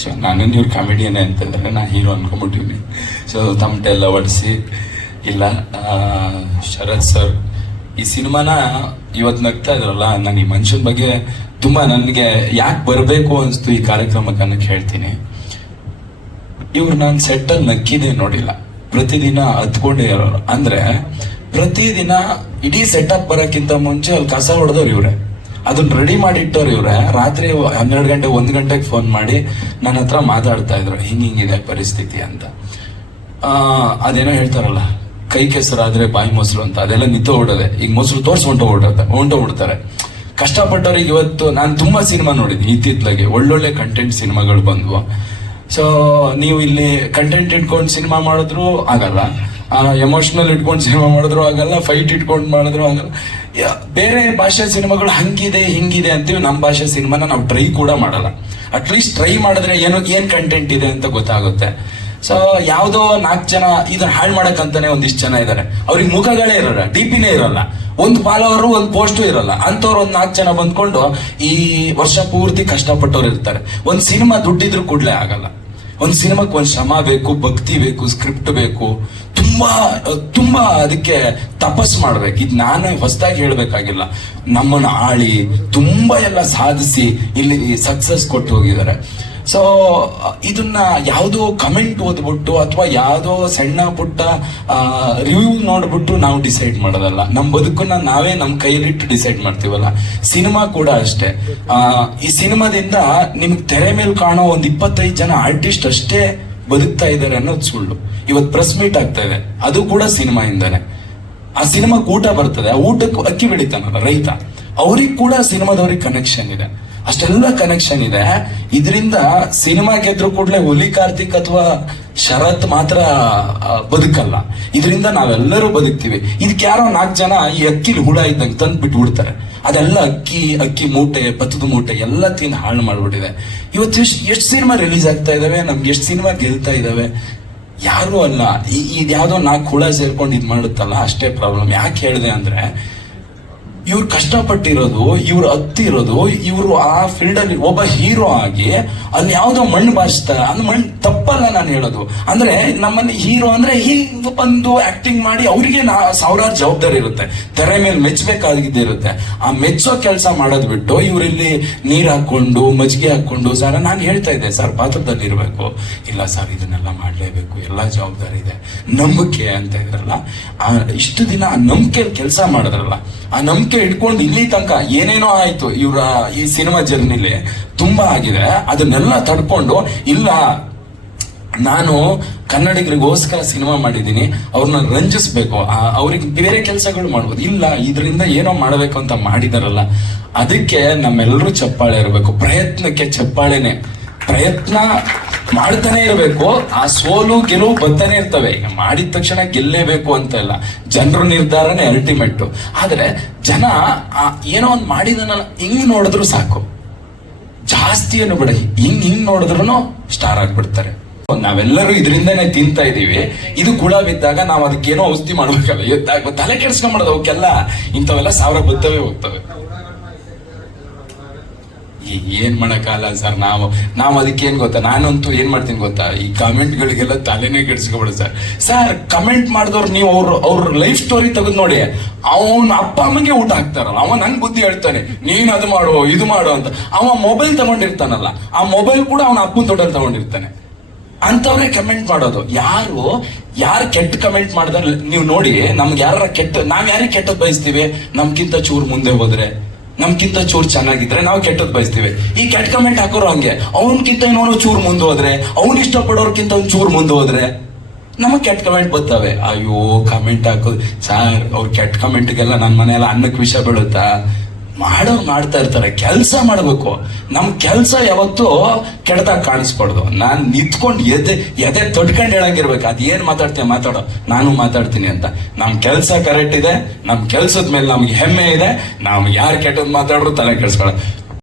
So ನನ್ನನ್ನು ಇವ್ರು ಕಾಮಿಡಿಯನ್ನೇ ಅಂತಂದ್ರೆ ನಾ ಹೀರೋ ಅನ್ಕೊಂಡ್ಬಿಟ್ಟಿವ್ನಿ. ಸೊ ತಮಟೆ ಎಲ್ಲ ಹೊಡಿಸಿ ಇಲ್ಲ. ಶರತ್ ಸರ್ ಈ ಸಿನಿಮಾನ ಇವತ್ತು ನಗ್ತಾ ಇದ್ರಲ್ಲ, ನಾನು ಈ ಮನುಷ್ಯನ ಬಗ್ಗೆ ತುಂಬಾ ನನಗೆ ಯಾಕೆ ಬರಬೇಕು ಅನಿಸ್ತು ಈ ಕಾರ್ಯಕ್ರಮಕ್ಕೆ ಅನ್ನಕ್ಕೆ ಹೇಳ್ತೀನಿ. ಇವ್ರು ನಾನು ಸೆಟ್ಟಲ್ಲಿ ನಕ್ಕಿದೆ ನೋಡಿಲ್ಲ, ಪ್ರತಿದಿನ ಹತ್ಕೊಂಡೇ ಇರೋರು. ಅಂದ್ರೆ ಪ್ರತಿದಿನ ಇಡೀ ಸೆಟಪ್ ಬರೋಕ್ಕಿಂತ ಮುಂಚೆ ಅಲ್ಲಿ ಕಸ ಹೊಡೆದವ್ರು ಇವ್ರೆ, ಅದನ್ನ ರೆಡಿ ಮಾಡಿ ಇಟ್ಟವ್ರು ಇವ್ರೆ. ರಾತ್ರಿ 12 ಗಂಟೆ 1 ಗಂಟೆಗೆ ಫೋನ್ ಮಾಡಿ ನನ್ನ ಹತ್ರ ಮಾತಾಡ್ತಾ ಇದ್ರು, ಹಿಂಗಿದೆ ಪರಿಸ್ಥಿತಿ ಅಂತ. ಅದೇನೋ ಹೇಳ್ತಾರಲ್ಲ, ಕೈ ಕೆಸರಾದ್ರೆ ಬಾಯಿ ಮೊಸರು ಅಂತ, ಅದೆಲ್ಲ ನಿಂತು ಹೊಡೋದೆ. ಈಗ ಮೊಸರು ತೋರ್ಸಿ ಹೊಂಟೋಗ್ಬಿಡ್ತಾರೆ. ಕಷ್ಟಪಟ್ಟವ್ರಿಗೆ ಇವತ್ತು ನಾನು ತುಂಬಾ ಸಿನಿಮಾ ನೋಡಿದ್ದೀನಿ ಇತ್ತಿತ್ಲಾಗೆ, ಒಳ್ಳೊಳ್ಳೆ ಕಂಟೆಂಟ್ ಸಿನಿಮಾಗಳು ಬಂದ್ವು. ಸೊ ನೀವು ಇಲ್ಲಿ ಕಂಟೆಂಟ್ ಇಟ್ಕೊಂಡು ಸಿನಿಮಾ ಮಾಡಿದ್ರು ಆಗಲ್ಲ, ಎಮೋಷನಲ್ ಇಟ್ಕೊಂಡು ಸಿನಿಮಾ ಮಾಡಿದ್ರು ಆಗಲ್ಲ, ಫೈಟ್ ಇಟ್ಕೊಂಡು ಮಾಡಿದ್ರು ಆಗಲ್ಲ. ಬೇರೆ ಭಾಷೆ ಸಿನಿಮಾಗಳು ಹಂಗಿದೆ ಹಿಂಗಿದೆ ಅಂತೀವಿ, ನಮ್ಮ ಭಾಷೆ ಸಿನಿಮಾನ ನಾವು ಟ್ರೈ ಕೂಡ ಮಾಡಲ್ಲ. ಅಟ್ಲೀಸ್ಟ್ ಟ್ರೈ ಮಾಡಿದ್ರೆ ಏನ್ ಕಂಟೆಂಟ್ ಇದೆ ಅಂತ ಗೊತ್ತಾಗುತ್ತೆ. ಸೊ ಯಾವುದೋ 4 ಜನ ಇದನ್ನ ಹಾಳು ಮಾಡಕ್ಕಂತಾನೆ ಒಂದಿಷ್ಟು ಜನ ಇದ್ದಾರೆ, ಅವ್ರಿಗೆ ಮುಖಗಳೇ ಇರಲ್ಲ, ಡಿಪಿನೇ ಇರಲ್ಲ, ಒಂದು ಫಾಲೋವರು ಒಂದು ಪೋಸ್ಟು ಇರಲ್ಲ. ಅಂತವ್ರು 4 ಜನ ಬಂದ್ಕೊಂಡು ಈ ವರ್ಷ ಪೂರ್ತಿ ಕಷ್ಟಪಟ್ಟವ್ರು ಇರ್ತಾರೆ. ಒಂದು ಸಿನಿಮಾ ದುಡ್ಡಿದ್ರು ಕೂಡಲೇ ಆಗಲ್ಲ. ಒಂದು ಸಿನಿಮಾಕ್ಕೆ ಒಂದು ಶ್ರಮ ಬೇಕು, ಭಕ್ತಿ ಬೇಕು, ಸ್ಕ್ರಿಪ್ಟ್ ಬೇಕು, ತುಂಬಾ ಅದಕ್ಕೆ ತಪಸ್ ಮಾಡ್ಬೇಕು. ಇದು ನಾನೇ ಹೊಸದಾಗಿ ಹೇಳ್ಬೇಕಾಗಿಲ್ಲ. ನಮ್ಮನ್ನು ಆಳಿ ತುಂಬಾ ಎಲ್ಲ ಸಾಧಿಸಿ ಇಲ್ಲಿ ಸಕ್ಸಸ್ ಕೊಟ್ಟು ಹೋಗಿದ್ದಾರೆ. ಸೊ ಇದನ್ನ ಯಾವುದೋ ಕಮೆಂಟ್ ಓದ್ಬಿಟ್ಟು ಅಥವಾ ಯಾವುದೋ ಸಣ್ಣ ಪುಟ್ಟ ರಿವ್ಯೂ ನೋಡ್ಬಿಟ್ಟು ನಾವು ಡಿಸೈಡ್ ಮಾಡೋದಲ್ಲ. ನಮ್ಮ ಬದುಕನ್ನ ನಾವೇ ನಮ್ಮ ಕೈಯಲ್ಲಿಟ್ಟು ಡಿಸೈಡ್ ಮಾಡ್ತೀವಲ್ಲ. ಸಿನಿಮಾ ಕೂಡ ಅಷ್ಟೇ. ಈ ಸಿನಿಮಾದಿಂದ ನಿಮ್ಗೆ ತೆರೆ ಮೇಲೆ ಕಾಣೋ ಒಂದು 25 ಜನ ಆರ್ಟಿಸ್ಟ್ ಅಷ್ಟೇ ಬದುಕ್ತಾ ಇದ್ದಾರೆ ಅನ್ನೋದು ಸುಳ್ಳು. ಇವತ್ತು ಪ್ರೆಸ್ ಮೀಟ್ ಆಗ್ತಾ ಇದೆ, ಅದು ಕೂಡ ಸಿನಿಮಾಯಿಂದಾನೆ. ಆ ಸಿನಿಮಾಕ್ಕೆ ಊಟ ಬರ್ತದೆ, ಆ ಊಟಕ್ಕೆ ಅಕ್ಕಿ ಬೆಳಿತಾನಲ್ಲ ರೈತ, ಅವ್ರಿಗೆ ಕೂಡ ಸಿನಿಮಾದವ್ರಿಗೆ ಕನೆಕ್ಷನ್ ಇದೆ. ಅಷ್ಟೆಲ್ಲ ಕನೆಕ್ಷನ್ ಇದೆ. ಇದರಿಂದ ಸಿನಿಮಾ ಗೆದ್ರು ಕೂಡಲೇ ಹುಲಿ ಕಾರ್ತಿಕ್ ಅಥವಾ ಶರತ್ ಮಾತ್ರ ಬದುಕಲ್ಲ. ಇದರಿಂದ ನಾವೆಲ್ಲರೂ ಬದುಕ್ತೀವಿ. ಇದಕ್ಕೆ ಯಾರೋ 4 ಜನ ಈ ಅಕ್ಕಿಲಿ ಹುಳ ಇದ್ದಂಗೆ ತಂದು ಬಿಟ್ಟು ಬಿಡ್ತಾರೆ. ಅದೆಲ್ಲ ಅಕ್ಕಿ ಮೂಟೆ, ಭತ್ತದ ಮೂಟೆ ಎಲ್ಲ ತಿಂದು ಹಾಳು ಮಾಡ್ಬಿಟ್ಟಿದೆ. ಇವತ್ತು ಎಷ್ಟು ಸಿನಿಮಾ ರಿಲೀಸ್ ಆಗ್ತಾ ಇದಾವೆ, ನಮ್ಗೆ ಎಷ್ಟು ಸಿನಿಮಾ ಗೆಲ್ತಾ ಇದಾವೆ. ಯಾರು ಅಲ್ಲ, ಇದ್ಯಾವುದೋ 4 ಹುಳ ಸೇರ್ಕೊಂಡು ಇದು ಮಾಡುತ್ತಲ್ಲ, ಅಷ್ಟೇ ಪ್ರಾಬ್ಲಮ್. ಯಾಕೆ ಹೇಳಿದೆ ಅಂದ್ರೆ, ಇವ್ರು ಕಷ್ಟಪಟ್ಟಿರೋದು, ಇವ್ರು ಹತ್ತಿರೋದು, ಇವರು ಆ ಫೀಲ್ಡ್ ಅಲ್ಲಿ ಒಬ್ಬ ಹೀರೋ ಆಗಿ ಅಲ್ಲಿ ಯಾವ್ದೋ ಮಣ್ಣು ಬಾರಿಸ್ತಾರೆ. ಅಂದ್ರೆ ಮಣ್ಣು ತಪ್ಪಲ್ಲ ನಾನು ಹೇಳೋದು. ಅಂದ್ರೆ ನಮ್ಮಲ್ಲಿ ಹೀರೋ ಅಂದ್ರೆ ಹೀಗೆ ಬಂದು ಆಕ್ಟಿಂಗ್ ಮಾಡಿ ಅವ್ರಿಗೆ 1000 ಜವಾಬ್ದಾರಿ ಇರುತ್ತೆ, ತೆರೆ ಮೇಲೆ ಮೆಚ್ಚಬೇಕಾಗಿದ್ದೇ ಇರುತ್ತೆ. ಆ ಮೆಚ್ಚೋ ಕೆಲಸ ಮಾಡೋದ್ ಬಿಟ್ಟು ಇವರಿಲ್ಲಿ ನೀರ್ ಹಾಕೊಂಡು ಮಜ್ಜಿಗೆ ಹಾಕೊಂಡು, ಸರ್ ನಾನು ಹೇಳ್ತಾ ಇದ್ದೆ ಸರ್ ಪಾತ್ರದಲ್ಲಿ ಇರ್ಬೇಕು, ಇಲ್ಲ ಸರ್ ಇದನ್ನೆಲ್ಲ ಮಾಡ್ಲೇಬೇಕು, ಎಲ್ಲಾ ಜವಾಬ್ದಾರಿ ಇದೆ, ನಂಬಿಕೆ ಅಂತ ಇದ್ರಲ್ಲ. ಇಷ್ಟು ದಿನ ಆ ನಂಬಿಕೆಯಲ್ಲಿ ಕೆಲಸ ಮಾಡಿದ್ರಲ್ಲ, ಆ ನಂಬಿಕೆ ಇಟ್ಕೊಂಡು ಇಲ್ಲಿ ತನಕ ಏನೇನೋ ಆಯ್ತು ಇವರ ಈ ಸಿನಿಮಾ ಜರ್ನಿಲಿ ತುಂಬಾ ಆಗಿದೆ. ಅದನ್ನೆಲ್ಲ ತಡ್ಕೊಂಡು, ಇಲ್ಲ ನಾನು ಕನ್ನಡಿಗರಿಗೋಸ್ಕರ ಸಿನಿಮಾ ಮಾಡಿದ್ದೀನಿ, ಅವ್ರನ್ನ ರಂಜಿಸ್ಬೇಕು, ಅವ್ರಿಗೆ ಬೇರೆ ಕೆಲಸಗಳು ಮಾಡ್ಬೋದು, ಇಲ್ಲ ಇದರಿಂದ ಏನೋ ಮಾಡಬೇಕು ಅಂತ ಮಾಡಿದಾರಲ್ಲ, ಅದಕ್ಕೆ ನಮ್ಮೆಲ್ಲರೂ ಚಪ್ಪಾಳೆ ಇರಬೇಕು. ಪ್ರಯತ್ನಕ್ಕೆ ಚಪ್ಪಾಳೆನೆ. ಪ್ರಯತ್ನ ಮಾಡ್ತಾನೆ ಇರಬೇಕು. ಆ ಸೋಲು ಗೆಲುವು ಬರ್ತಾನೆ ಇರ್ತವೆ. ಈಗ ಮಾಡಿದ ತಕ್ಷಣ ಗೆಲ್ಲೇಬೇಕು ಅಂತ ಇಲ್ಲ, ಜನರ ನಿರ್ಧಾರನೇ ಅಲ್ಟಿಮೇಟ್. ಆದ್ರೆ ಜನ ಏನೋ ಒಂದು ಮಾಡಿದನಲ್ಲ ಹಿಂಗ್ ನೋಡಿದ್ರು ಸಾಕು, ಜಾಸ್ತಿ ಏನು ಬಿಡ, ಹಿಂಗ್ ನೋಡಿದ್ರು ಸ್ಟಾರ್ ಆಗ್ಬಿಡ್ತಾರೆ. ನಾವೆಲ್ಲರೂ ಇದರಿಂದನೇ ತಿಂತಾ ಇದೀವಿ. ಇದು ಕುಳ ಬಿದ್ದಾಗ ನಾವು ಅದಕ್ಕೇನೋ ಔಷಧಿ ಮಾಡ್ಬೇಕಲ್ಲ, ಎದ್ದಾಗ ತಲೆ ಕೆಡ್ಸ್ಕೊಂಡ್ಬಿಡೋದು. ಅವಕ್ಕೆಲ್ಲ ಇಂಥವೆಲ್ಲ 1000 ಬರ್ತವೆ ಹೋಗ್ತವೆ. ಏನ್ ಮಾಡಕ್ಕಾಗಲ್ಲ ಸರ್. ನಾವು ಅದಕ್ಕೇನ್ ಗೊತ್ತಾ, ನಾನಂತೂ ಏನ್ ಮಾಡ್ತೀನಿ ಗೊತ್ತಾ, ಈ ಕಮೆಂಟ್ಗಳಿಗೆಲ್ಲ ತಲೆನೇ ಕೆಡಿಸ್ಕೊಬಿಡು ಸರ್. ಕಮೆಂಟ್ ಮಾಡಿದವ್ರು ನೀವು ಅವ್ರ ಲೈಫ್ ಸ್ಟೋರಿ ತೆಗೆದು ನೋಡಿ. ಅವನ ಅಪ್ಪ ಅಮ್ಮಗೆ ಊಟ ಹಾಕ್ತಾರಲ್ಲ, ಅವ ನಂಗೆ ಬುದ್ಧಿ ಹೇಳ್ತಾನೆ, ನೀನ್ ಅದು ಮಾಡು ಇದು ಮಾಡು ಅಂತ. ಅವ ಮೊಬೈಲ್ ತಗೊಂಡಿರ್ತಾನಲ್ಲ, ಆ ಮೊಬೈಲ್ ಕೂಡ ಅವನ ಅಪ್ಪನ ತೊಡಲ್ ತಗೊಂಡಿರ್ತಾನೆ. ಅಂತವ್ರೆ ಕಮೆಂಟ್ ಮಾಡೋದು. ಯಾರು ಕೆಟ್ಟ ಕಮೆಂಟ್ ಮಾಡಿದ್ರೆ ನೀವು ನೋಡಿ, ನಮ್ಗೆ ನಾವ್ ಯಾರಿಗೆ ಕೆಟ್ಟದ್ ಬಯಸ್ತೀವಿ? ನಮ್ಗಿಂತ ಚೂರು ಮುಂದೆ ಹೋದ್ರೆ, ನಮ್ಗಿಂತ ಚೂರು ಚೆನ್ನಾಗಿದ್ರೆ ನಾವು ಕೆಟ್ಟದ್ ಬಯಸ್ತೀವಿ. ಈ ಕೆಟ್ಟ ಕಮೆಂಟ್ ಹಾಕೋರು ಹಂಗೆ, ಅವನ್ಕಿಂತ ಇನ್ನೊಂದು ಚೂರು ಮುಂದೆ ಹೋದ್ರೆ, ಅವ್ನು ಇಷ್ಟಪಡೋರ್ಕಿಂತ ಒಂದ್ ಚೂರು ಮುಂದೆ ಹೋದ್ರೆ ನಮಗ್ ಕೆಟ್ಟ ಕಮೆಂಟ್ ಬರ್ತವೆ. ಅಯ್ಯೋ ಕಮೆಂಟ್ ಹಾಕೋದು ಸಾರ್, ಅವ್ರ ಕೆಟ್ಟ ಕಮೆಂಟ್ಗೆಲ್ಲ ನನ್ನ ಮನೆಯಲ್ಲ ಅನ್ನಕ್ಕೆ ವಿಷ ಬೀಳುತ್ತಾ? ಮಾಡೋರು ಮಾಡ್ತಾ ಇರ್ತಾರೆ. ಕೆಲಸ ಮಾಡ್ಬೇಕು. ನಮ್ ಕೆಲಸ ಯಾವತ್ತೂ ಕೆಟ್ಟದಾಗ ಕಾಣಿಸ್ಬಾರ್ದು. ನಾನ್ ನಿಂತ್ಕೊಂಡು ಎದೆ ತೊಡ್ಕೊಂಡು ಹೇಳಂಗಿರ್ಬೇಕು, ಅದೇನ್ ಮಾತಾಡ್ತೀಯ ಮಾತಾಡೋ, ನಾನು ಮಾತಾಡ್ತೀನಿ ಅಂತ. ನಮ್ ಕೆಲಸ ಕರೆಕ್ಟ್ ಇದೆ, ನಮ್ ಕೆಲ್ಸದ ಮೇಲೆ ನಮ್ಗೆ ಹೆಮ್ಮೆ ಇದೆ. ನಾವು ಯಾರು ಕೆಟ್ಟದ್ ಮಾತಾಡ್ರು ತಲೆ ಕೆಡ್ಸ್ಕೊಳ್ಳೋ.